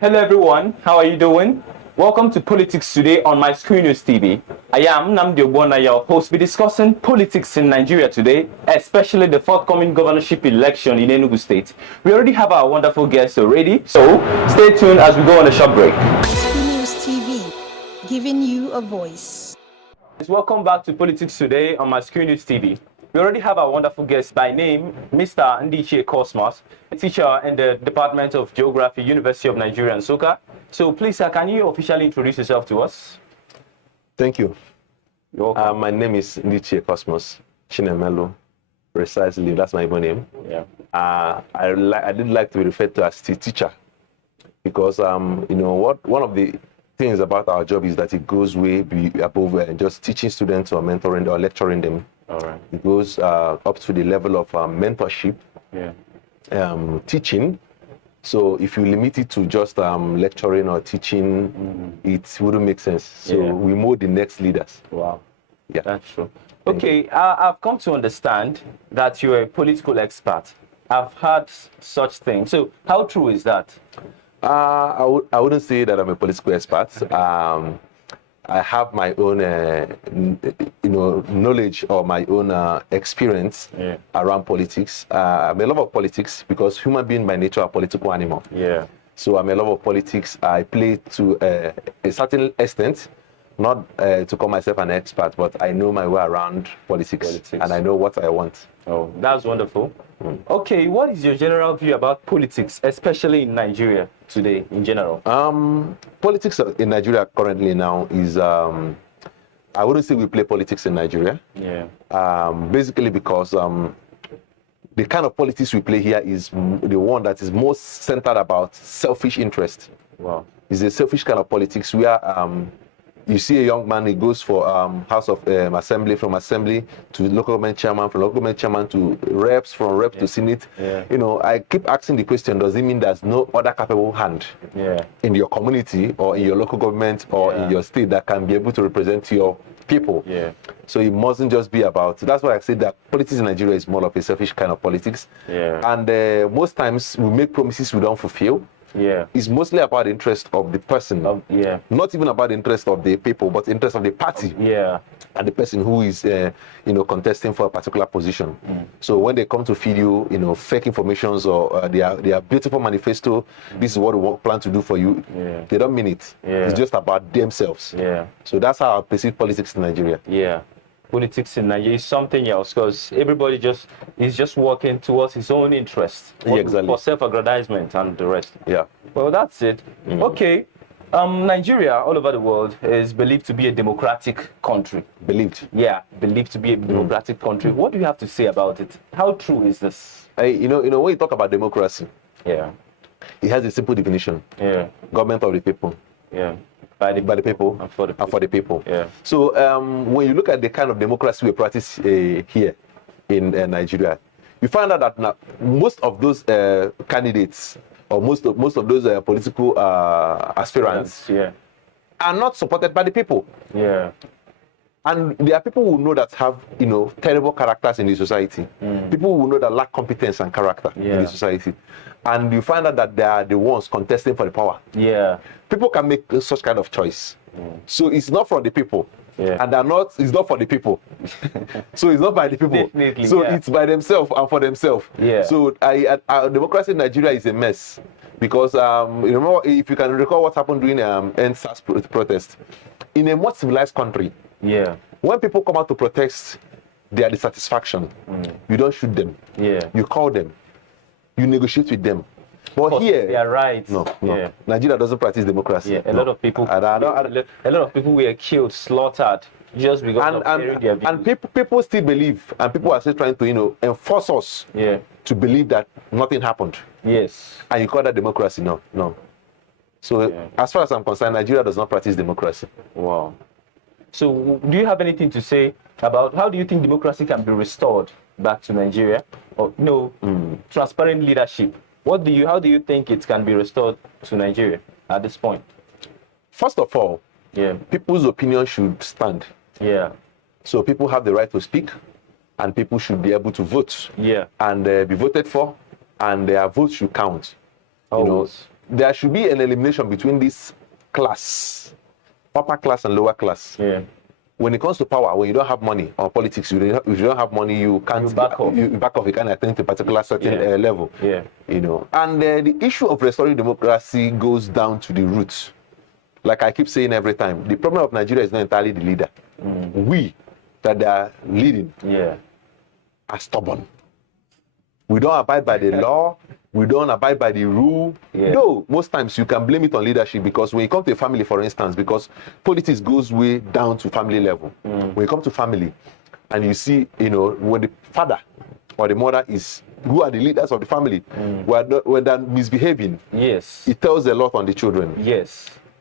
Hello everyone, how are you doing? Welcome to Politics Today on my Screen News TV. I am Namdi Ogbonna, your host. We're discussing politics in Nigeria today, especially the forthcoming governorship election in Enugu State. We already have our wonderful guests already, so stay tuned as we go on a short break. Screen News TV, giving you a voice. Welcome back to Politics Today on my Screen News TV. We already have our wonderful guest by name, Mr. Ndiche Cosmos, a teacher in the Department of Geography, University of Nigeria, Nsukka. So please, sir, can you officially introduce yourself to us? Thank you. You're welcome. My name is Ndiche Cosmos Chinemelo, precisely. That's my Igbo name. Yeah. I did like to be referred to as the teacher because one of the things about our job is that it goes way above just teaching students or mentoring or lecturing them. All right. It goes up to the level of mentorship, teaching. So if you limit it to just lecturing or teaching, it wouldn't make sense. So we mold the next leaders. Wow. Yeah, That's true. Okay, I've come to understand that you're a political expert. I've heard such things. So how true is that? I wouldn't say that I'm a political expert. I have my own, knowledge or my own experience around politics. I'm a love of politics because human being by nature are a political animal. Yeah. So I'm a love of politics. I play to a certain extent, not to call myself an expert, but I know my way around politics. And I know what I want. Oh, that's wonderful. Okay, what is your general view about politics, especially in Nigeria today, in general? Politics in Nigeria currently now is, I wouldn't say we play politics in Nigeria. Yeah. Basically because the kind of politics we play here is the one that is most centered about selfish interest. Wow. It's a selfish kind of politics where you see a young man, he goes for House of Assembly, from Assembly to local government chairman, from local government chairman to reps, from rep to Senate. Yeah. I keep asking the question, does it mean there's no other capable hand in your community or in your local government or in your state that can be able to represent your people? Yeah. So it mustn't just be about, that's why I say that politics in Nigeria is more of a selfish kind of politics. Yeah. And most times we make promises we don't fulfill. Yeah. It's mostly about the interest of the person. Not even about the interest of the people, but the interest of the party. Yeah. And the person who is, contesting for a particular position. So when they come to feed you, fake informations or their beautiful manifesto, this is what we plan to do for you. They don't mean it. It's just about themselves. So that's how I perceive politics in Nigeria. Yeah. Politics in Nigeria is something else because everybody is just working towards his own interests for self-aggrandizement and the rest. Yeah. Well, that's it. Okay. Nigeria, all over the world, is believed to be a democratic country. Believed? Yeah, believed to be a democratic country. What do you have to say about it? How true is this? When you talk about democracy, it has a simple definition. Government of the people. By the people and for the people. So when you look at the kind of democracy we practice here in Nigeria, you find out that now, most of those candidates or most of those political aspirants are not supported by the people. And there are people who know that have terrible characters in the society. People who know that lack competence and character in the society. And you find out that they are the ones contesting for the power. People can make such kind of choice. So it's not from the people. And it's not for the people. So it's not by the people. Definitely, so it's by themselves and for themselves. So democracy in Nigeria is a mess. Because remember, if you can recall what happened during NSAS protest, in a more civilized country, when people come out to protest their dissatisfaction, you don't shoot them. You call them. You negotiate with them. But here, they are right. No. Nigeria doesn't practice democracy. A lot of people, a lot of people were killed, slaughtered, just because of their views. And people still believe, and people are still trying to, enforce us to believe that nothing happened. And you call that democracy? No. So as far as I'm concerned, Nigeria does not practice democracy. Wow. So do you have anything to say about how do you think democracy can be restored back to Nigeria? Or transparent leadership? How do you think it can be restored to Nigeria at this point? First of all, people's opinion should stand. So people have the right to speak, and people should be able to vote. And be voted for, and their votes should count. there should be an elimination between this class, upper class and lower class. Yeah. When it comes to power, when you don't have money or politics, if you don't have money, you can't back off. You back off. You can't attain to a particular certain level. Yeah. You know, and the issue of restoring democracy goes down to the roots. Like I keep saying every time, the problem of Nigeria is not entirely the leader. We that they are leading are stubborn. We don't abide by the law. We don't abide by the rule. Though most times you can blame it on leadership, because when you come to a family, for instance, because politics goes way down to family level. When you come to family and you see, you know, when the father or the mother is, who are the leaders of the family, when they're misbehaving, it tells a lot on the children.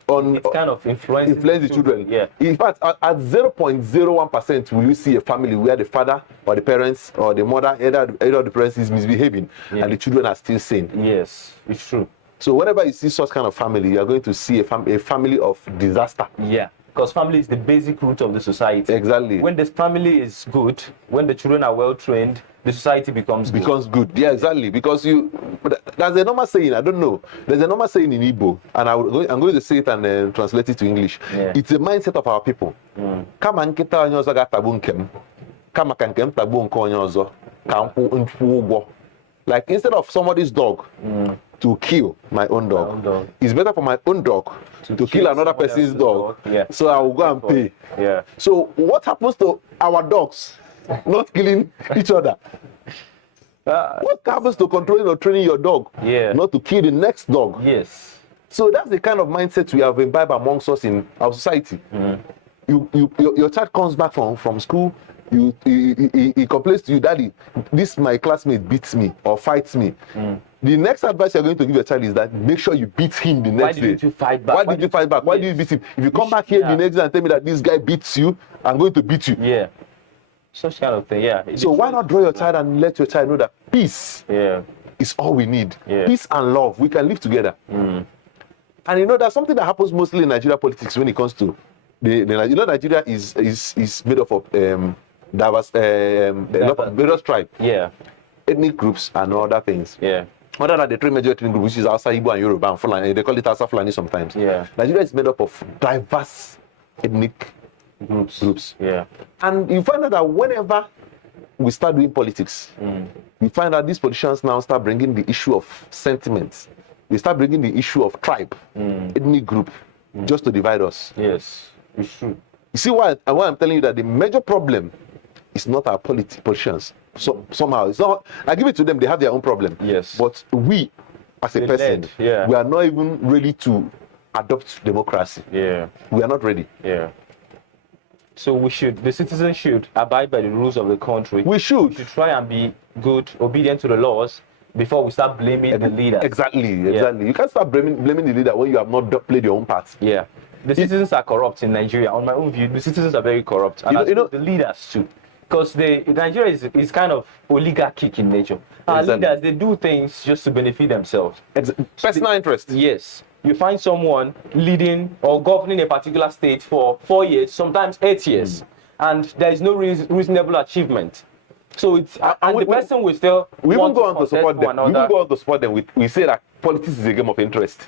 It kind of influences the children. In fact, at 0.01% will you see a family where the father or the parents or the mother, either of the parents is misbehaving and the children are still sane. It's true. So whenever you see such kind of family, you are going to see a family of disaster. Because family is the basic root of the society. Exactly. When the family is good, when the children are well trained, the society becomes good. Yeah, exactly. Because there's a normal saying, I don't know. There's a normal saying in Igbo, and I'm going to say it and translate it to English. It's a mindset of our people. Kama nkịta onye ọzọ ga-atagbu nkem, kama ka nkem tagbu nke onye ọzọ, ka nkwụ ụgwọ. Like, instead of somebody's dog to kill my own dog, it's better for my own dog to kill another person's dog. So I will go and pay. So what happens to our dogs not killing each other? What happens to controlling or training your dog not to kill the next dog? So that's the kind of mindset we have imbibed amongst us in our society. Your child comes back from school, he complains to you, Daddy, this my classmate beats me or fights me. The next advice you're going to give your child is that make sure you beat him the next day. Why did you fight back? Why did you fight back? Why did you beat him? If you come back here the next day and tell me that this guy beats you, I'm going to beat you. Such kind of thing, So why not draw your child and let your child know that peace is all we need. Peace and love. We can live together. And you know, there's something that happens mostly in Nigeria politics when it comes to Nigeria is made up of diverse, various tribes, ethnic groups, and other things. Other than the three major ethnic groups, which is Hausa, Igbo, and Yoruba, and Fulani, they call it Hausa Fulani sometimes. Nigeria is made up of diverse ethnic groups. And you find out that whenever we start doing politics, we find out these politicians now start bringing the issue of sentiments. They start bringing the issue of tribe, ethnic group, just to divide us. It's true. You see why I'm telling you that the major problem is not our politicians. So somehow it's not. I give it to them; they have their own problem. But we, as a person, we are not even ready to adopt democracy. We are not ready. So the citizens should abide by the rules of the country. We should try and be good, obedient to the laws before we start blaming the leaders. Exactly. You can't start blaming the leader when you have not played your own part. The citizens are corrupt in Nigeria. On my own view, the citizens are very corrupt, and the leaders too. Because Nigeria is kind of oligarchic in nature. Our leaders, they do things just to benefit themselves. Personal interest. You find someone leading or governing a particular state for 4 years, sometimes 8 years, and there is no reasonable achievement. So it's and the person will still. We even go on to support them. We even go on to support them. We say that politics is a game of interest.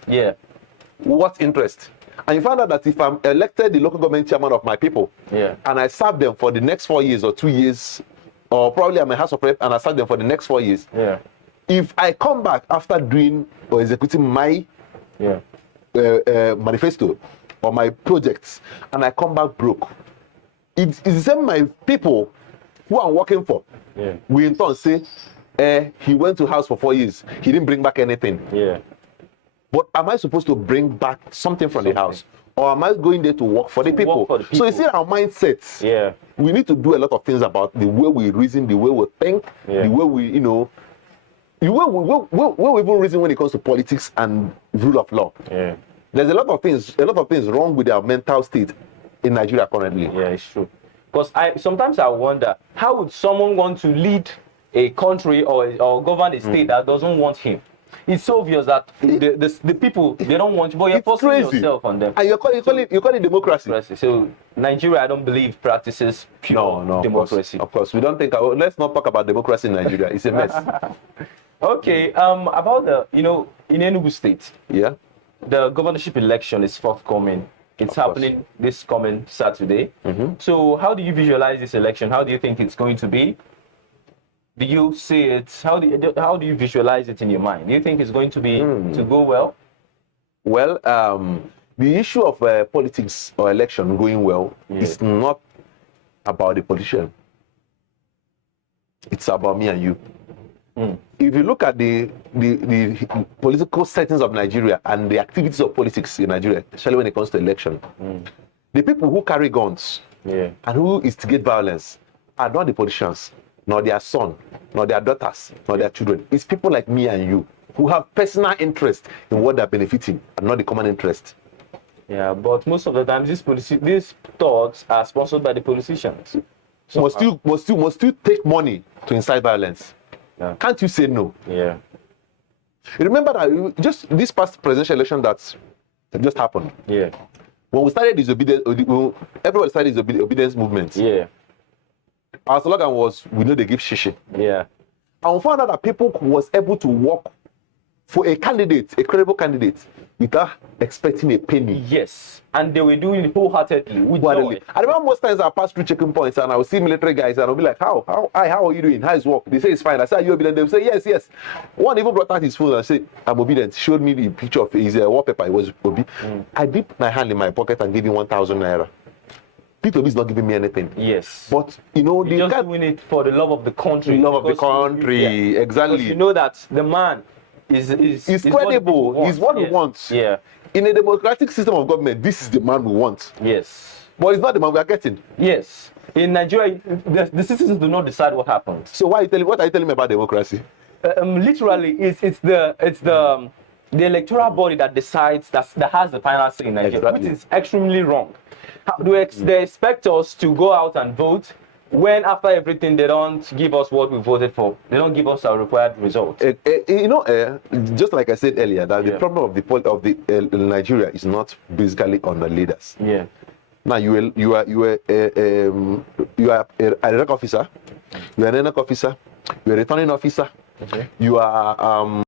What interest? And you find out that if I'm elected the local government chairman of my people, and I serve them for the next 4 years or 2 years, or probably I'm a House of Rep and I serve them for the next 4 years, if I come back after doing or executing my manifesto or my projects and I come back broke, it's the same my people who I'm working for. We in turn say, he went to house for 4 years, he didn't bring back anything. But am I supposed to bring back something from the house? Or am I going there to work for the people? So you see our mindsets. We need to do a lot of things about the way we reason, the way we think, the way we, the way we even reason when it comes to politics and rule of law. There's a lot of things wrong with our mental state in Nigeria currently. It's true. Because sometimes I wonder, how would someone want to lead a country or govern a state that doesn't want him? It's so obvious that the people, they don't want you, but you're forcing yourself on them. And you call it democracy. So Nigeria, I don't believe, practices pure democracy. Of course, we don't think. Let's not talk about democracy in Nigeria. It's a mess. Okay. About the, in Enugu State, Yeah. the governorship election is forthcoming. It's happening this coming Saturday. So how do you visualize this election? How do you think it's going to be? Do you see it? How do you visualize it in your mind? Do you think it's going to be to go well? Well, the issue of politics or election going well is not about the politician. It's about me and you. If you look at the political settings of Nigeria and the activities of politics in Nigeria, especially when it comes to election, the people who carry guns and who instigate violence are not the politicians, nor their son, nor their daughters, nor their children. It's people like me and you who have personal interest in what they're benefiting and not the common interest. Yeah, but most of the time, these thoughts are sponsored by the politicians. So must you take money to incite violence? Yeah. Can't you say no? Yeah. You remember that just this past presidential election that just happened. Yeah. When we started this everybody started this obedience movement. Yeah. Our slogan was, "We know they give shishi." Yeah. And we found out that people was able to work for a candidate, a credible candidate, without expecting a penny. Yes, and they were doing it wholeheartedly. With joy. I remember most times I pass through checking points and I will see military guys and I'll be like, how are you doing? How is work? They say it's fine. I say, are you obedient? They will say, yes. One even brought out his phone and said, I'm obedient. Showed me the picture of his wallpaper. It was Obi. I dipped my hand in my pocket and gave him 1,000 naira. Peter is not giving me anything. Yes. But, they just doing it for the love of the country. The love of the country, exactly. Because you know that the man is credible. He's what we want. Yeah. In a democratic system of government, this is the man we want. Yes. But it's not the man we are getting. Yes. In Nigeria, the citizens do not decide what happens. So what are you telling me about democracy? Literally, it's the electoral body that decides that has the final say in Nigeria, exactly. Which is extremely wrong. They expect us to go out and vote when after everything they don't give us what we voted for. They don't give us our required result. Just like I said earlier, that the problem of the Nigeria is not basically on the leaders. Yeah. Now you are a rank officer, you are an ENEC officer, you are a returning officer, you are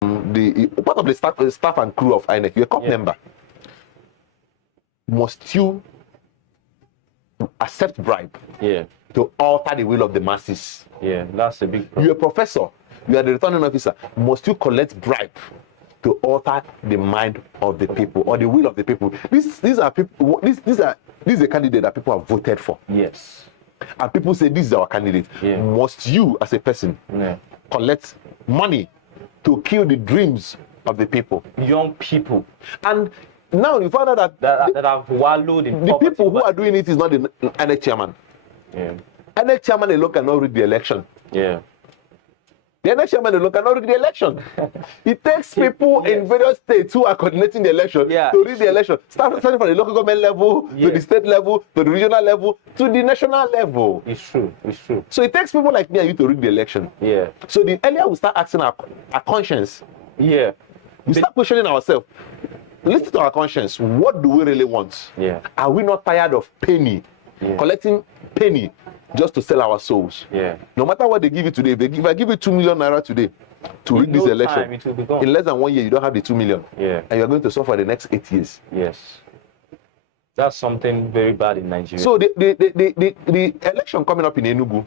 the part of the staff and crew of INEC. You are a corps member. Must you accept bribe? Yeah. To alter the will of the masses? Yeah, that's a big problem. You're a professor, you are the returning officer. Must you collect bribe to alter the mind of the people or the will of the people? These are people. This is a candidate that people have voted for. Yes. And people say this is our candidate. Yeah. Must you, as a person, collect money to kill the dreams of the people, young people? And now you find out that have wallowed in the people who are doing it is not the INEC chairman. Yeah. INEC chairman alone cannot rig the election. Yeah. The INEC chairman alone cannot rig the election. It takes people in various states who are coordinating the election to rig the election. Starting from the local government level, to the state level, to the regional level, to the national level. It's true. So it takes people like me and you to rig the election. Yeah. So the earlier we start asking our conscience, we start questioning ourselves. Listen to our conscience. What do we really want? Yeah. Are we not tired of collecting penny just to sell our souls? Yeah. No matter what they give you today, if I give you 2 million naira today to rig this election, it will be gone. In less than 1 year, you don't have the 2 million. Yeah. And you're going to suffer the next 8 years. Yes. That's something very bad in Nigeria. So the election coming up in Enugu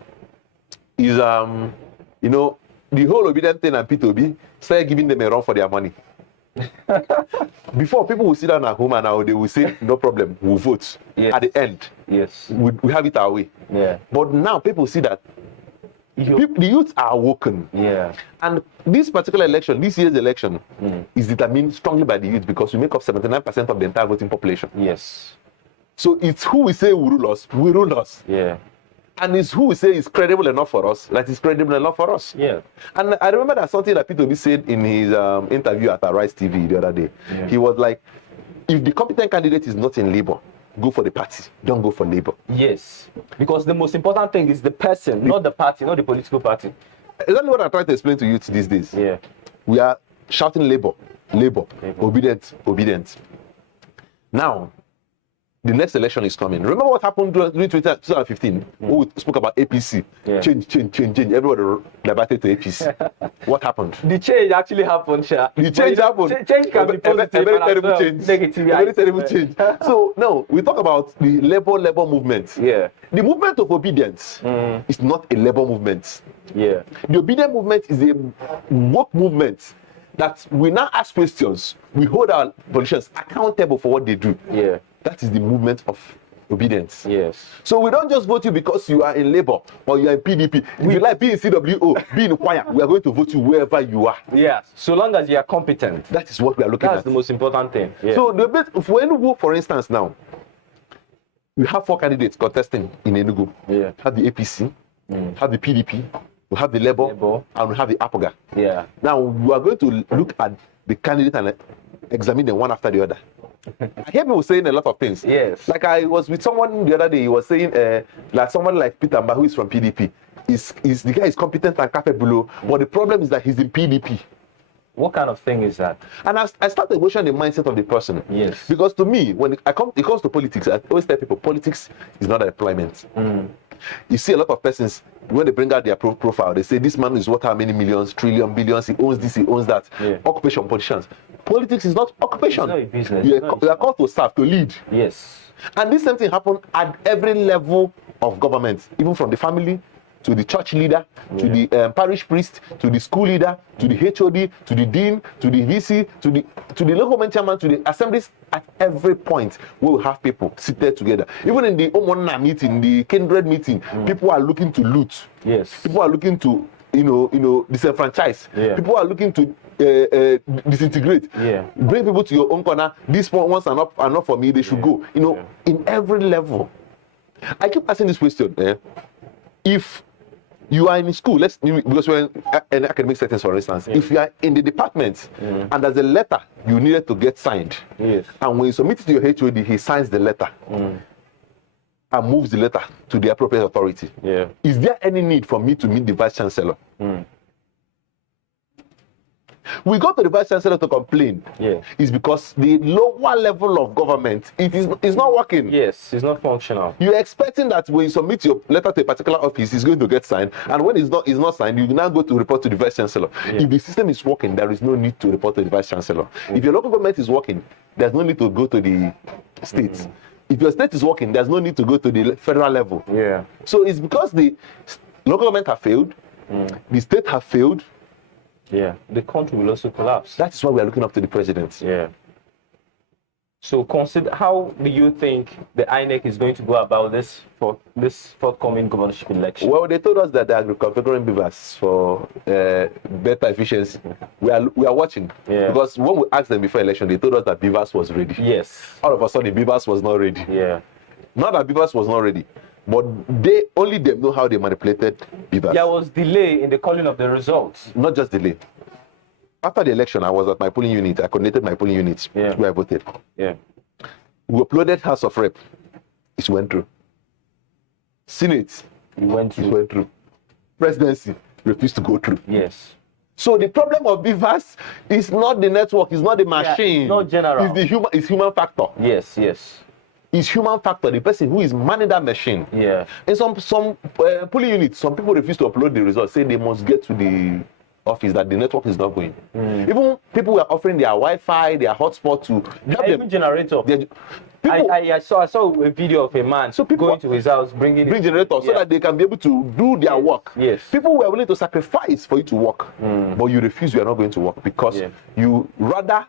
is the whole obedient thing and P2B started giving them a run for their money. Before, people will sit down at home and now they will say, no problem, we'll vote. Yes. At the end, we have it our way. Yeah. But now people see that the youth are awoken. Yeah. And this particular election, this year's election, is determined strongly by the youth because we make up 79% of the entire voting population. Yes. So it's who we say will rule us. Yeah. And it's who we say is credible enough for us, that is credible enough for us. Yeah. And I remember that something that P2B said in his interview at Arise TV the other day. Yeah. He was like, if the competent candidate is not in labor, go for the party. Don't go for labor. Yes. Because the most important thing is the person, not the party, not the political party. Exactly what I try to explain to you these days. Yeah. We are shouting labor, obedient. Now, the next election is coming. Remember what happened during 2015? We spoke about APC. Change. Everybody diverted to APC. What happened? The change actually happened, Sha. The change happened. Change can be positive, a very terrible change. Negative. A very terrible change. So now we talk about the labor movement. Yeah. The movement of obedience is not a labor movement. Yeah. The obedient movement is a work movement that we now ask questions. We hold our politicians accountable for what they do. Yeah. That is the movement of obedience. Yes. So we don't just vote you because you are in Labour or you are in PDP. If you like be in CWO, be in choir, we are going to vote you wherever you are. Yeah. So long as you are competent. That is what we are looking at. That's the most important thing. Yeah. So the bit, when we go, for instance, now, we have 4 candidates contesting in Enugu. Yeah. Have the APC, have the PDP, we have the Labour, and we have the APOGA. Yeah. Now we are going to look at the candidate and examine them one after the other. I hear people saying a lot of things. Yes. Like I was with someone the other day, he was saying, like someone like Peter Mba, who is from PDP, the guy is competent and capable, but the problem is that he's in PDP. What kind of thing is that? And I started questioning the mindset of the person. Yes. Because to me, when it comes to politics, I always tell people, politics is not an employment. You see a lot of persons, when they bring out their profile, they say this man is worth how many millions, trillion, billions, he owns this, he owns that. Yeah. Occupation, politicians. Politics is not occupation. It's not a business. You are called to serve, to lead. Yes. And this same thing happens at every level of government, even from the family to the church leader, to the parish priest, to the school leader, to the HOD, to the dean, to the VC, to the local government chairman, to the assemblies. At every point, we will have people seated together. Even in the Omona meeting, the kindred meeting, people are looking to loot. Yes. People are looking to, disenfranchise. Yeah. People are looking to disintegrate. Yeah. Bring people to your own corner. These ones are not for me. They should go. In every level. I keep asking this question. If you are in school, because we're in academic settings, for instance, if you are in the department and there's a letter you needed to get signed, and when you submit it to your HOD, he signs the letter and moves the letter to the appropriate authority. Yeah. Is there any need for me to meet the vice chancellor? We go to the vice chancellor to complain. Yeah. It's because the lower level of government, it's not working. Yes, it's not functional. You're expecting that when you submit your letter to a particular office, it's going to get signed, and when it's not signed, you now go to report to the vice chancellor. Yeah. If the system is working, there is no need to report to the vice chancellor. If your local government is working, there's no need to go to the states. If your state is working, there's no need to go to the federal level. Yeah. So it's because the local government have failed, the state have failed. Yeah, the country will also collapse. That is why we are looking up to the president. Yeah. So consider, how do you think the INEC is going to go about this for this forthcoming governorship election? Well, they told us that they are reconfiguring beavers for better efficiency. We are watching. Yeah. Because when we asked them before election, they told us that beavers was ready. Yes. All of a sudden, beavers was not ready. Yeah. Not that beavers was not ready, but they know how they manipulated beavers. There was delay in the calling of the results. Not just delay. After the election, I was at my polling unit. I coordinated my polling units where I voted. Yeah. We uploaded House of Rep. It went through. Senate. It went through. Presidency refused to go through. Yes. So the problem of beavers is not the network, it's not the machine. It's not general. It's human factor. Yes. It's human factor, the person who is manning that machine. Yeah. In some polling units, some people refuse to upload the results, say they must get to the office, that the network is not going. Even people were offering their Wi-Fi, their hotspot to even generator. I saw a video of a man going to his house, bring generator so that they can be able to do their work. Yes. People were willing to sacrifice for you to work, but you refuse. You are not going to work because you rather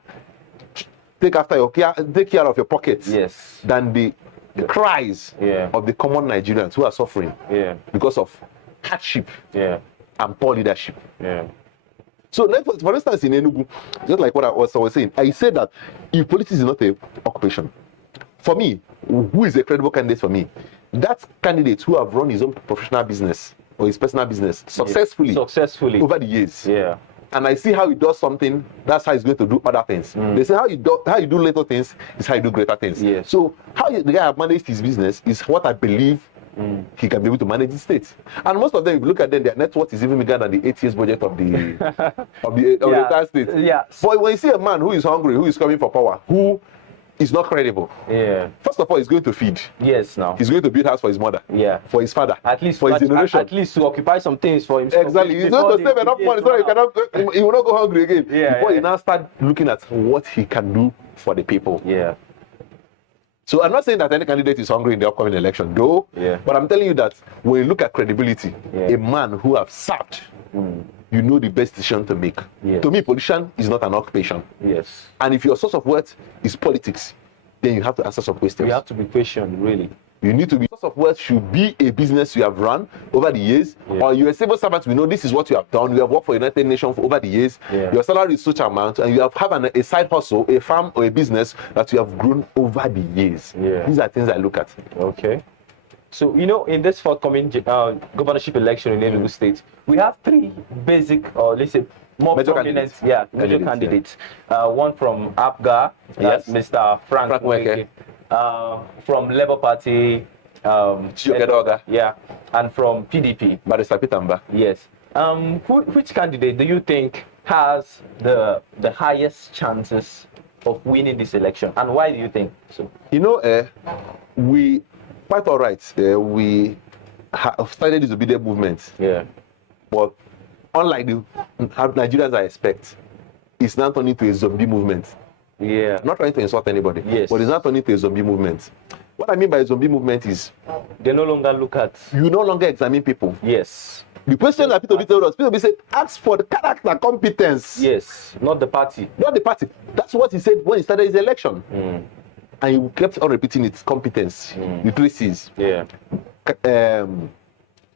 take care of your pockets than the cries of the common Nigerians who are suffering because of hardship and poor leadership. So, for instance, in Enugu, just like what I was saying, I said that if politics is not an occupation, for me, who is a credible candidate for me? That candidate who have run his own professional business or his personal business successfully over the years. Yeah. And I see how he does something, that's how he's going to do other things. They say how you do little things is how you do greater things. Yes. So how the guy has managed his business is what I believe he can be able to manage the state. And most of them, if you look at them, their net worth is even bigger than the 8 years budget of the entire state. Yeah. But when you see a man who is hungry, who is coming for power, who is not credible. Yeah. First of all, he's going to feed. Yes, now. He's going to build house for his mother. Yeah. For his father. At least for his generation. At least to occupy some things for himself. Exactly. He's going to save enough money so he will not go hungry again. Yeah, before he now start looking at what he can do for the people. Yeah. So I'm not saying that any candidate is hungry in the upcoming election, though. Yeah. But I'm telling you that when you look at credibility, a man who have served, you know the best decision to make. Yes. To me, politician is not an occupation. Yes. And if your source of wealth is politics, then you have to answer some questions. You have to be patient, really. You need to be, source of wealth should be a business you have run over the years, or you're a civil servant, we know this is what you have done, you have worked for United Nations for over the years, your salary is such amount, and you have a side hustle, a farm or a business that you have grown over the years. These are things I look at. Okay. So, you know, in this forthcoming governorship election in Enugu State, we have three basic, or let's say, more major prominent major candidates. One from APGA, that's Mr. Frank Weke. From Labour Party, and from PDP, Barrister Pitamba. Yes. Which candidate do you think has the highest chances of winning this election, and why do you think so? You know, we quite all right. We have started this obedient movement. Yeah. But unlike the Nigerians I expect, it's not turning into a zombie movement. Yeah. I'm not trying to insult anybody. Yes. But it's not turning into a zombie movement. What I mean by a zombie movement is they no longer look at. You no longer examine people. Yes. The question that Peter told us, Peter said, ask for the character, competence. Yes, not the party. Not the party. That's what he said when he started his election. And he kept on repeating it, competence, the three C's. Yeah.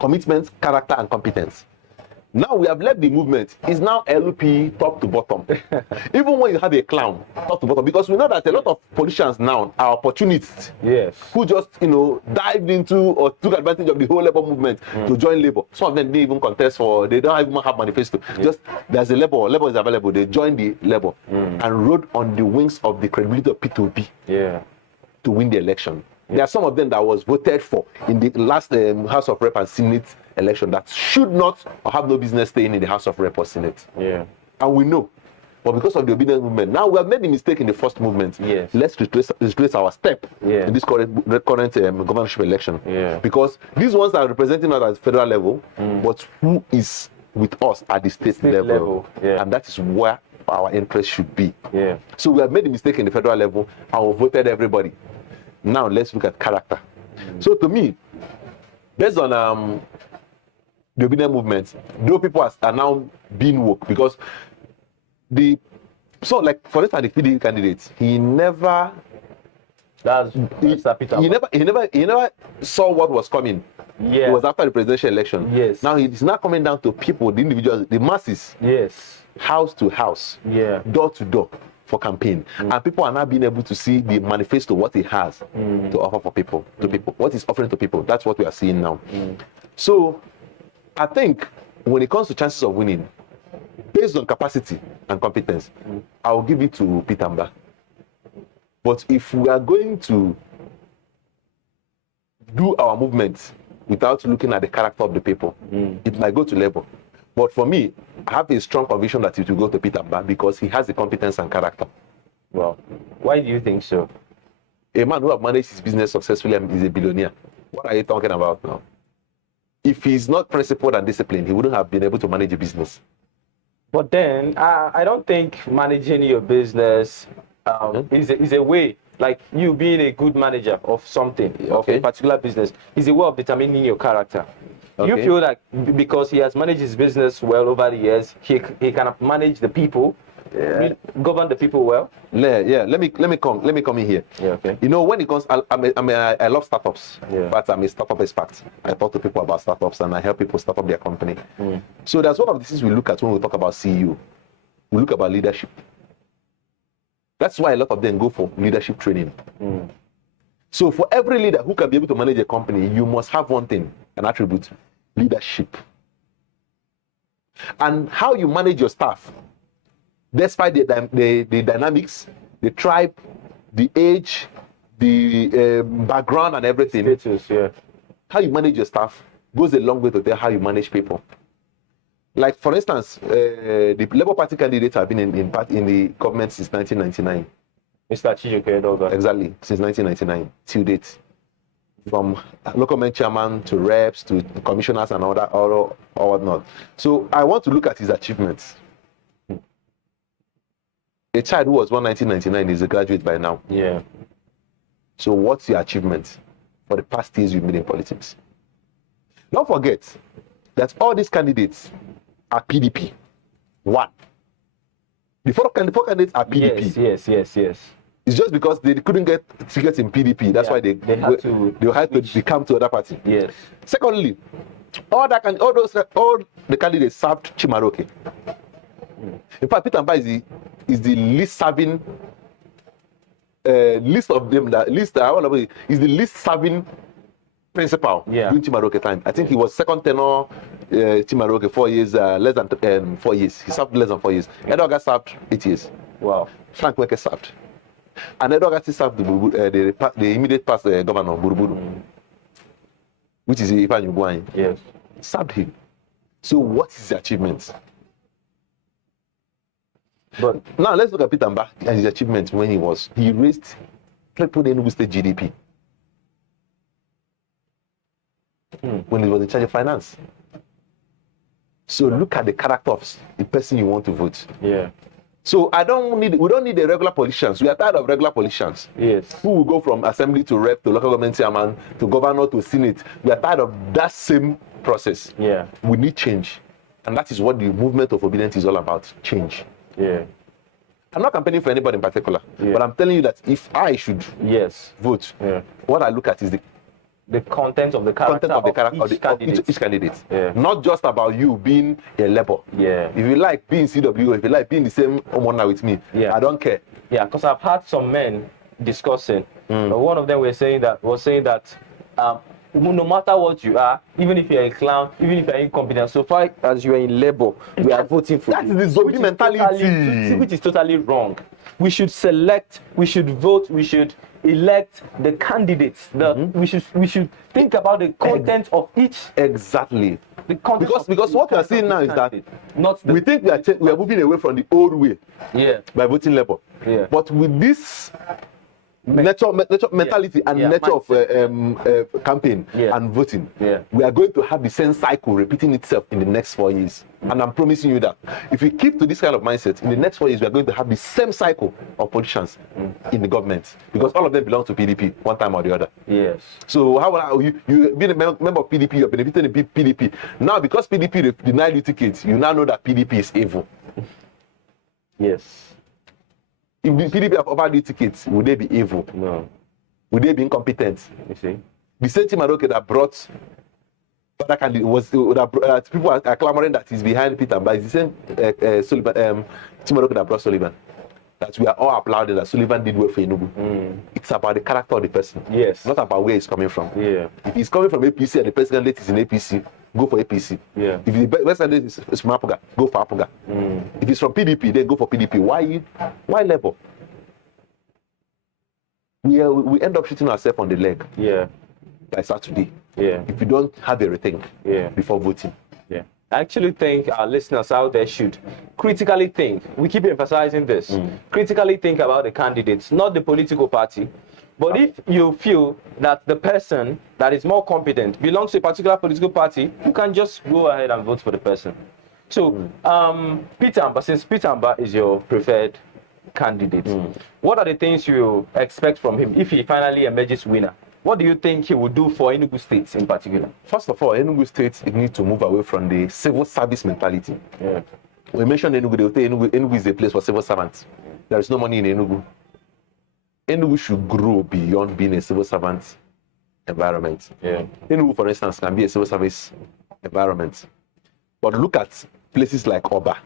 Commitment, character, and competence. Now we have left the movement. It's now LP top to bottom. Even when you have a clown, top to bottom, because we know that a lot of politicians now are opportunists. Yes. Who just, dived into or took advantage of the whole labor movement to join labor. Some of them didn't even contest they don't even have manifesto. Just there's a labor is available. They joined the labor and rode on the wings of the credibility of P2P to win the election. There are some of them that was voted for in the last House of Rep and Senate election that should not or have no business staying in the House of Rep or Senate. Yeah. And we know. But because of the obedience movement, now we have made the mistake in the first movement. Yes. Let's retrace our step in this current governorship election. Yeah. Because these ones are representing us at federal level, but who is with us at the state level? Yeah. And that is where our interest should be. Yeah. So we have made the mistake in the federal level and we voted everybody. Now let's look at character. So to me, based on the obedient movement, though people are now being woke because for instance, the PDP candidate, he never saw what was coming. Yeah. It was after the presidential election. Yes. Now it's not coming down to people, the individuals, the masses. Yes. House to house. Yeah. Door to door for campaign. And people are now being able to see the manifesto, what he has to offer for people, to people, what he's offering to people. That's what we are seeing now. So I think when it comes to chances of winning, based on capacity and competence, I will give it to Pitamba. But if we are going to do our movement without looking at the character of the people, it might go to Labour. But for me, I have a strong conviction that it will go to Pitamba because he has the competence and character. Well, why do you think so? A man who has managed his business successfully and is a billionaire. What are you talking about now? If he's not principled and disciplined, he wouldn't have been able to manage a business. But then, I don't think managing your business is a way, like you being a good manager of something, of a particular business, is a way of determining your character. You feel like because he has managed his business well over the years, he can manage the people, govern the people well. Let me come in here. When it comes, I love startups. But I'm a startup expert. I talk to people about startups and I help people start up their company. So that's one of the things we look at when we talk about CEO. We look about leadership. That's why a lot of them go for leadership training. So for every leader who can be able to manage a company, you must have one thing, an attribute: leadership. And how you manage your staff, despite the dynamics, the tribe, the age, the background and everything, how you manage your staff goes a long way to tell how you manage people. Like, for instance, the Labour Party candidates have been in the government since 1999. Mr. Chijioke Edoga. Exactly, since 1999 till date. From local men chairman to reps to commissioners and all that, or whatnot. So I want to look at his achievements. A child who was born 1999 is a graduate by now. Yeah. So what's your achievement for the past years you've been in politics? Don't forget that all these candidates are PDP. One. The four candidates are PDP. Yes. It's just because they couldn't get tickets in PDP. That's why they had to become to other party. Yes. Secondly, all the candidates served Chimaroke. In fact, Peter Mba is the least serving list of them. Is the least serving principal during Chimaroke time. I think he was second tenor Chimaroke 4 years, less than 4 years. He served less than 4 years. Edoga served 8 years. Wow. Frank Weke served. And Edoga served the immediate past governor, Buruburu, which is Ifan Yubuani. Yes. Served him. So what is the achievement? But now let's look at Peter Mba and his achievements when he raised triple the Enugu State GDP. When he was in charge of finance. So look at the character of the person you want to vote. Yeah. So we don't need the regular politicians. We are tired of regular politicians. Yes. Who will go from assembly to rep to local government chairman to governor to senate. We are tired of that same process. Yeah. We need change. And that is what the movement of obedience is all about. Change. Yeah. I'm not campaigning for anybody in particular, but I'm telling you that if I should vote, what I look at is the content of the character of each candidate. Yeah. Not just about you being a labor. Yeah. If you like being CWO, if you like being the same Omona with me, I don't care. Yeah, because I've had some men discussing. One of them was saying that no matter what you are, even if you're a clown, even if you're incompetent, so far as you are in labor, we are voting for you. That is the zombie mentality. Which is totally wrong. We should select, we should vote, we should elect the candidates. We should think about the content of each. Exactly. The content because what we are seeing now is that we think we are moving away from the old way. Yeah. By voting labor. Yeah. But with this mentality and nature of campaign and voting, we are going to have the same cycle repeating itself in the next 4 years. And I'm promising you that if we keep to this kind of mindset, in the next 4 years, we are going to have the same cycle of politicians in the government, because all of them belong to PDP one time or the other. Yes. So how you being a member of PDP, you're benefiting the PDP. Now, because PDP denied you tickets, you now know that PDP is evil. Yes. If the PDP have offered you tickets, would they be evil? No. Would they be incompetent? You see? The same Chimaroke that brought other candidates people are clamoring that he's behind Peter, but it's the same Sullivan, Chimaroke that brought Sullivan. That we are all applauding that Sullivan did well for Enugu. It's about the character of the person. Yes. Not about where he's coming from. Yeah. If he's coming from APC and the president is in APC, go for APC. Yeah. If the best candidate is from Apuga, go for Apuga. If it's from PDP, then go for PDP. Why labor? We end up shooting ourselves on the leg. Yeah. By Saturday. Yeah. If you don't have a rethink before voting. Yeah. I actually think our listeners out there should critically think. We keep emphasizing this. Critically think about the candidates, not the political party. But if you feel that the person that is more competent belongs to a particular political party, you can just go ahead and vote for the person. So, Peter Mba, since Peter Mba is your preferred candidate, what are the things you expect from him if he finally emerges winner? What do you think he will do for Enugu State in particular? First of all, Enugu State needs to move away from the civil service mentality. Yeah. We mentioned Enugu, they will say Enugu is a place for civil servants. There is no money in Enugu. Enugu should grow beyond being a civil servant environment. Yeah. Enugu, for instance, can be a civil service environment. But look at places like Oba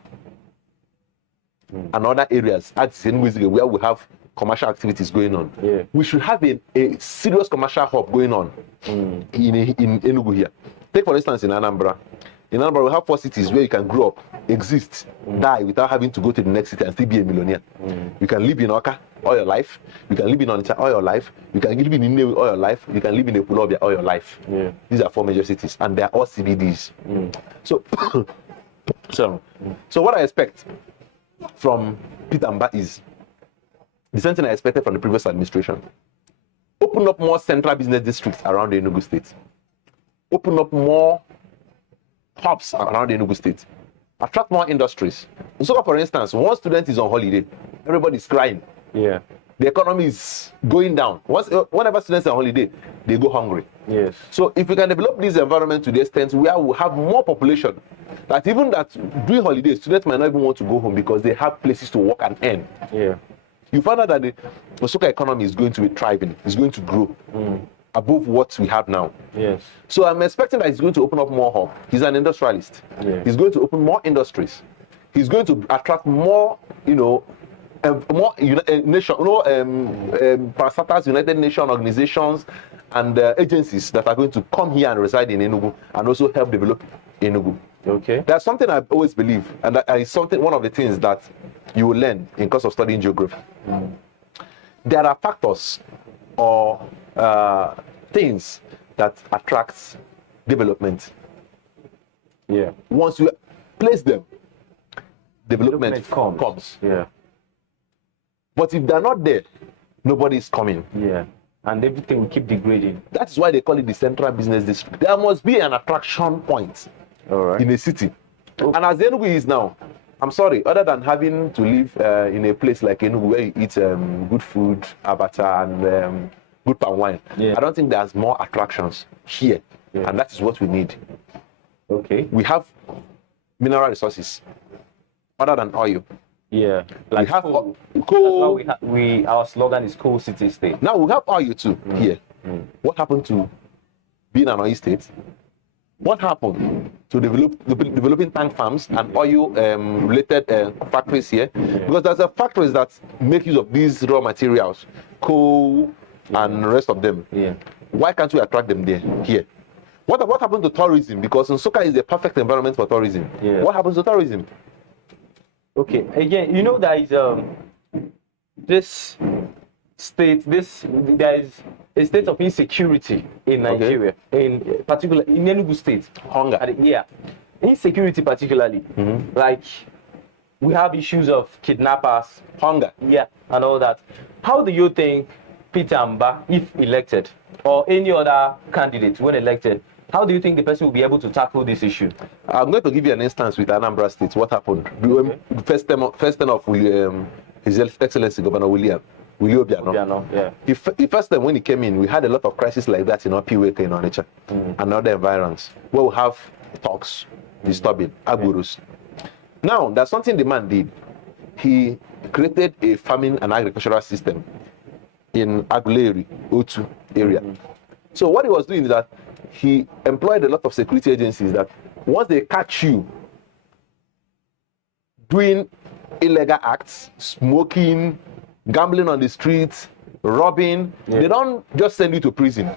and other areas at Enugu where we have commercial activities going on. Yeah. We should have a serious commercial hub going on in Enugu here. Take, for instance, in Anambra. In Anambra, we have 4 cities where you can grow up, exist, die without having to go to the next city and still be a millionaire. You can live in Oka all your life. You can live in Onitsha all your life. You can live in Nnewi all your life. You can live in Ekulobia all your life. Yeah. These are 4 major cities, and they are all CBDs. So what I expect from Peter Mba is The same thing I expected from the previous administration. Open up more central business districts around the Enugu state. Open up more hubs around the Enugu state. Attract more industries. So, for instance, one student is on holiday, everybody's crying. Yeah. The economy is going down. Whenever students are on holiday, they go hungry. Yes. So if we can develop this environment to the extent where we have more population, that even that during holidays, students might not even want to go home because they have places to work and earn. Yeah. You find out that the Nsukka economy is going to be thriving, it's going to grow above what we have now. Yes. So I'm expecting that he's going to open up more hub. He's an industrialist. Yeah. He's going to open more industries. He's going to attract more, more parastatals, United Nations organizations, and agencies that are going to come here and reside in Enugu and also help develop Enugu. Okay. That's something I've always believed, and that is one of the things that you will learn in course of studying geography. There are factors or things that attracts development. Yeah. Once you place them, development comes. Yeah. But if they're not there, nobody is coming. Yeah. And everything will keep degrading. That's why they call it the central business district. There must be an attraction point in a city. And as Enugu is now, I'm sorry, other than having to live in a place like Enugu where you eat good food, abacha, and good palm wine, I don't think there's more attractions here. Yeah. And that is what we need. Okay. We have mineral resources other than oil. Yeah, like we have coal. Our slogan is coal city state. Now we have oil too here. What happened to being an oil state? What happened to developing tank farms and oil related factories here? Because there's a factories that make use of these raw materials, coal and the rest of them. Why can't we attract them there here? What happened to tourism? Because Nsukka is a perfect environment for tourism. What happens to tourism? Okay, again, there is this state, there is a state of insecurity in Nigeria, in particular in Enugu state. Hunger. Insecurity particularly. Like we have issues of kidnappers, hunger, and all that. How do you think Peter Mba, if elected, or any other candidate when elected, how do you think the person will be able to tackle this issue? I'm going to give you an instance with Anambra State. What happened? First term of His Excellency Governor William Obiano. The first time when he came in, we had a lot of crises like that in Opiweke, in Onitsha, and other environs, where we have talks, disturbing, agurus. Now, there's something the man did. He created a farming and agricultural system in Aguleri, Otu area. So what he was doing is that he employed a lot of security agencies that once they catch you doing illegal acts, smoking, gambling on the streets, robbing, they don't just send you to prison.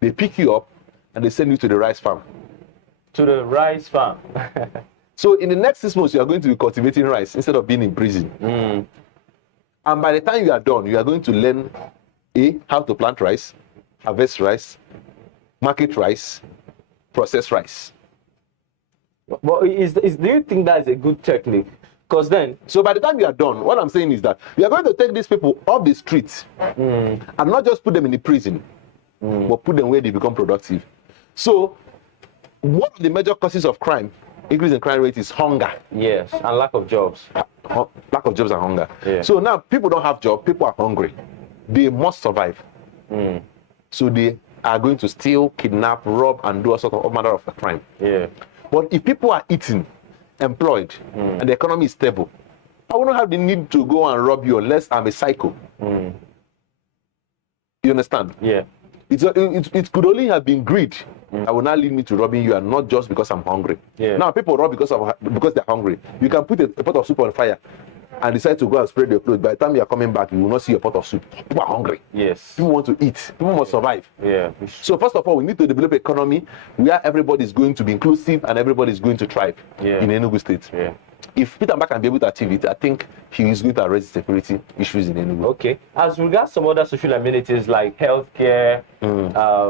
They pick you up and they send you to the rice farm. To the rice farm. So in the next 6 months, you are going to be cultivating rice instead of being in prison. And by the time you are done, you are going to learn how to plant rice, harvest rice, market rice, process rice. But do you think that is a good technique? Because then, so by the time you are done, what I'm saying is that you are going to take these people off the streets and not just put them in the prison, but put them where they become productive. So one of the major causes of crime, increase in crime rate, is hunger. Yes, and lack of jobs. Lack of jobs and hunger. So now people don't have jobs, people are hungry. They must survive. So they are going to steal, kidnap, rob, and do all manner of crime. But if people are eating, employed, and the economy is stable, I wouldn't have the need to go and rob you unless I'm a psycho. You understand? It could only have been greed that will not lead me to robbing you, and not just because I'm hungry. Now people rob because they're hungry. You can put a pot of soup on fire and decide to go and spread your clothes. By the time you are coming back, you will not see a pot of soup. People are hungry. People want to eat. People must survive. So first of all, we need to develop an economy where everybody is going to be inclusive and everybody is going to thrive in Enugu State. If Peter Mba can be able to achieve it, I think he is going to address security issues in Enugu. Okay. As regards some other social amenities like healthcare,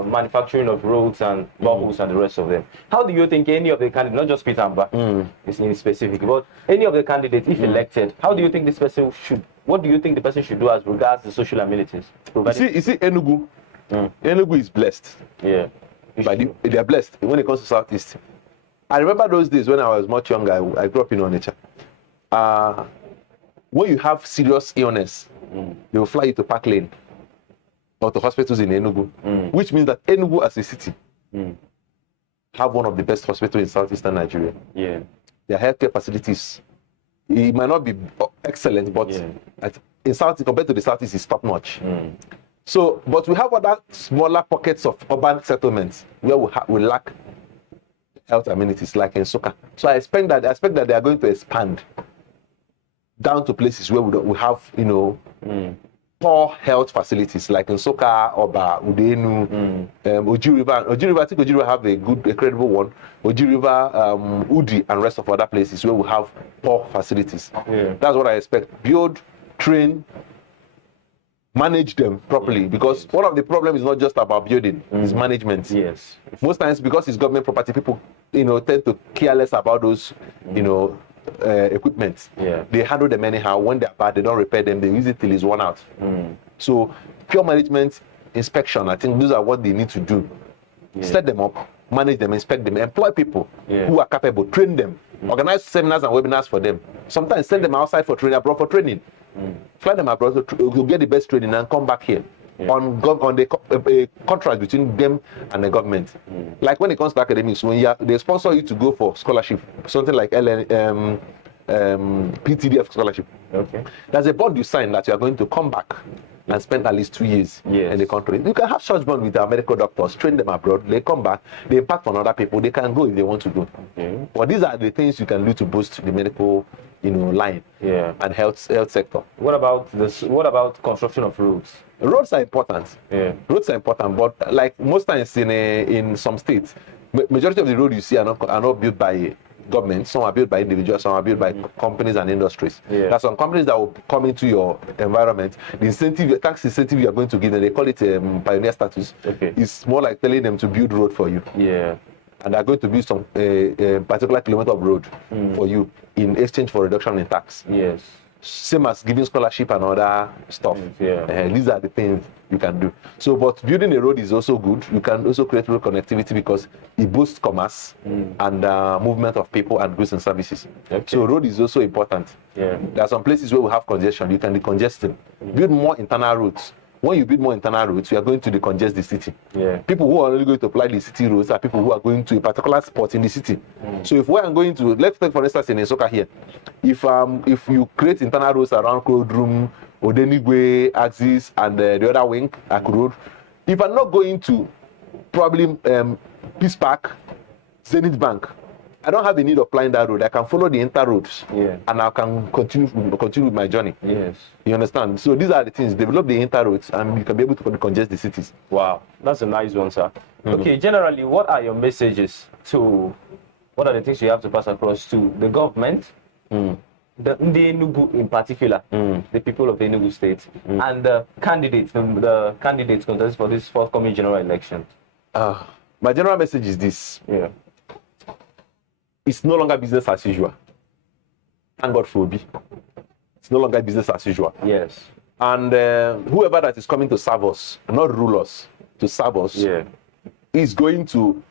manufacturing of roads and boreholes and the rest of them, how do you think any of the candidates, not just Peter Mba, is in specific, but any of the candidates, if elected, how do you think this person should what do you think the person should do as regards the social amenities? You see, Enugu. Enugu is blessed. Yeah. They are blessed when it comes to Southeast. I remember those days when I was much younger. I grew up in Onitsha. When you have serious illness, they will fly you to Park Lane or to hospitals in Enugu, which means that Enugu as a city have one of the best hospitals in southeastern Nigeria. Yeah. Their healthcare facilities, it might not be excellent, but in South, compared to the Southeast, it's top notch. So, but we have other smaller pockets of urban settlements where we lack health amenities, like in Nsukka. So I expect that they are going to expand down to places where we have, poor health facilities, like in Nsukka, Oba, Udenu, Oji River. I think Oji River have a credible one. Oji River, Udi, and rest of other places where we have poor facilities. Yeah. That's what I expect. Build, train, manage them properly, because one of the problems is not just about building, it's management. Yes. Most times, because it's government property, people tend to care less about those equipment. Yeah. They handle them anyhow. When they're bad, they don't repair them, they use it till it's worn out. So pure management, inspection, I think those are what they need to do. Set them up, manage them, inspect them, employ people who are capable, train them, organize seminars and webinars for them. Sometimes send them outside for training, abroad for training. Fly them abroad to get the best training and come back here on the contract between them and the government. Like when it comes to academics, when they sponsor you to go for scholarship, something like PTDF scholarship. Okay. There's a bond you sign that you are going to come back and spend at least 2 years in the country. You can have such bond with our medical doctors, train them abroad, they come back, they impact on other people, they can go if they want to go. But these are the things you can do to boost the medical line and health sector. What about this? What about construction of roads? Roads are important. Roads are important, but like most times in some states, majority of the roads you see are not built by government. Some are built by individuals, some are built by companies and industries. There are some companies that will come into your environment. The tax incentive you are going to give them, they call it pioneer status. It's more like telling them to build road for you. And they're going to build some particular kilometer of road for you in exchange for reduction in tax. Same as giving scholarship and other stuff. These are the things you can do. So, but building a road is also good. You can also create road connectivity because it boosts commerce and movement of people and goods and services. So, road is also important. There are some places where we have congestion. You can decongest them. Build more internal roads. When you build more internal roads, you are going to decongest the city. People who are only going to apply the city roads are people who are going to a particular spot in the city. So if we are going to, let's take for instance in Nsukka here, if you create internal roads around Kodrum, Odenigwe, Axis, and the other wing, Aku Road, if I'm not going to probably Peace Park, Zenith Bank, I don't have a need of applying that road. I can follow the inter roads and I can continue with my journey. You understand? So these are the things. Develop the inter roads and you can be able to decongest the cities. Wow, that's a nice one, sir. Okay, generally, what are your messages what are the things you have to pass across to the government, the Enugu in particular, the people of the Enugu state, and the candidates contest for this forthcoming general election? My general message is this. It's no longer business as usual. Thank God for Obi. It's no longer business as usual. Yes. And whoever that is coming to serve us, not rule us, to serve us, is going to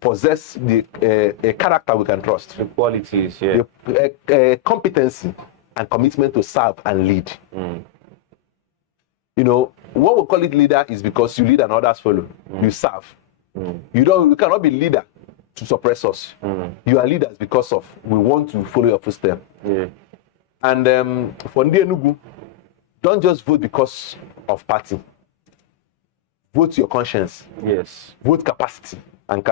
possess a character we can trust. The qualities, the competency and commitment to serve and lead. What we call it leader is because you lead and others follow. You serve. You cannot be leader to suppress us. You are leaders because of we want to follow your footsteps. And for Ndi Enugu, don't just vote because of party. Vote your conscience. Vote capacity and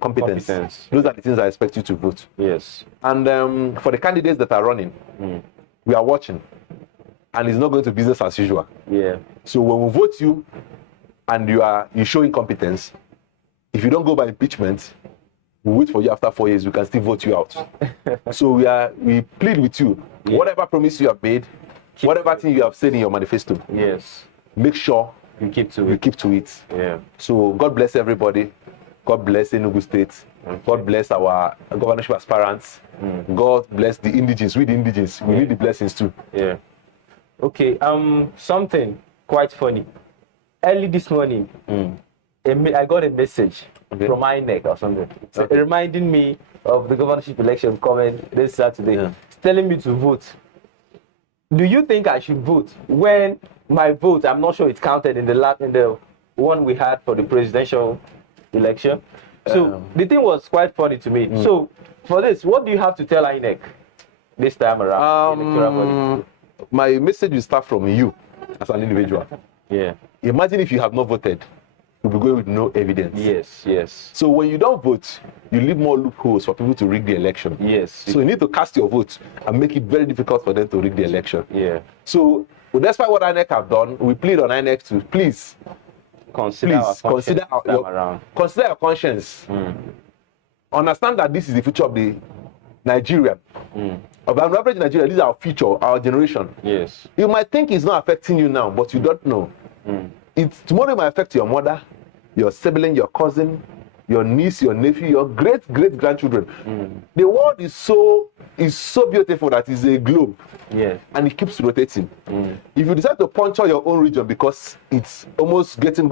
competence. Those are the things I expect you to vote. And for the candidates that are running, we are watching, and it's not going to be business as usual. So when we vote you and you show incompetence, if you don't go by impeachment, we'll wait for you after 4 years, we can still vote you out. So we plead with you. Whatever promise you have made, whatever thing you have said in your manifesto, make sure you keep to it. So God bless everybody. God bless Enugu State. God bless our governorship aspirants. God bless the indigenes. We the indigenes, we need the blessings too. Okay, something quite funny. Early this morning, I got a message from INEC or something, reminding me of the governorship election coming this Saturday. Yeah. It's telling me to vote. Do you think I should vote when my vote, I'm not sure it's counted in the one we had for the presidential election? So the thing was quite funny to me. So for this, what do you have to tell INEC this time around? The electoral body? My message will start from you as an individual. Yeah. Imagine if you have not voted, you'll be going with no evidence. Yes. So when you don't vote, you leave more loopholes for people to rig the election. Yes. So you need to cast your vote and make it very difficult for them to rig the election. Yeah. So despite what INEC have done, we plead on INEC to please consider your conscience. Understand that this is the future of the Nigerian. Of an average Nigerian, this is our future, our generation. Yes. You might think it's not affecting you now, but you don't know. Tomorrow it might affect your mother, your sibling, your cousin, your niece, your nephew, your great-great-grandchildren. The world is so beautiful that it's a globe. Yes. And it keeps rotating. If you decide to puncture your own region because it's almost getting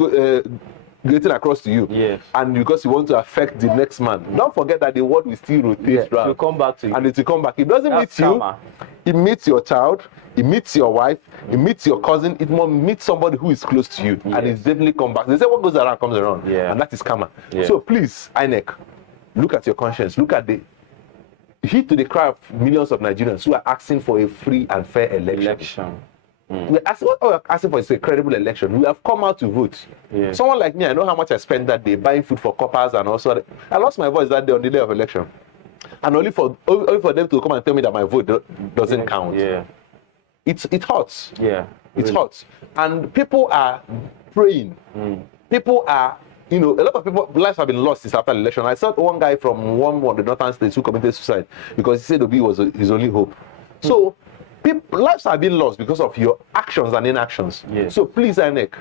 across to you, yes, and because you want to affect the next man, don't forget that the world will still rotate round. It will come back to you. And it will come back. It doesn't meet you. It meets your child. It meets your wife. It meets your cousin. It must meet somebody who is close to you. Yes. And it's definitely come back. They say what goes around comes around. Yeah. And that is karma. Yeah. So please, INEC, look at your conscience. Look at heed to the cry of millions of Nigerians who are asking for a free and fair election. What we're asking for is a credible election. We have come out to vote. Yeah. Someone like me, I know how much I spent that day buying food for coppers, and also I lost my voice that day on the day of election, and only for them to come and tell me that my vote doesn't count. Yeah, it hurts. Yeah, it hurts, and people are praying. People are, a lot of people's lives have been lost since after the election. I saw one guy from one of the northern states who committed suicide because he said Obi was his only hope. So lives are being lost because of your actions and inactions. Yes. So please, INEC,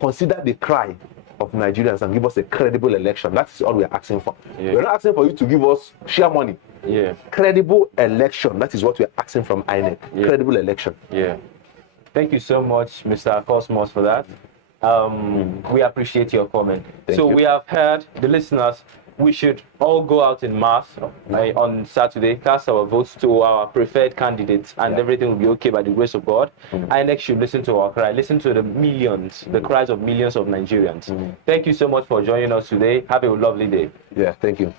consider the cry of Nigerians and give us a credible election. That's all we're asking for. Yeah. We're not asking for you to give us share money. Yeah. Credible election. That is what we're asking from INEC. Yeah. Credible election. Yeah. Thank you so much, Mr. Cosmos, for that. We appreciate your comment. Thank you. We have heard the listeners. We should all go out in mass on Saturday, cast our votes to our preferred candidates, and everything will be okay by the grace of God. INEC should listen to our cry, listen to the cries of millions of Nigerians. Thank you so much for joining us today. Have a lovely day. Yeah, thank you.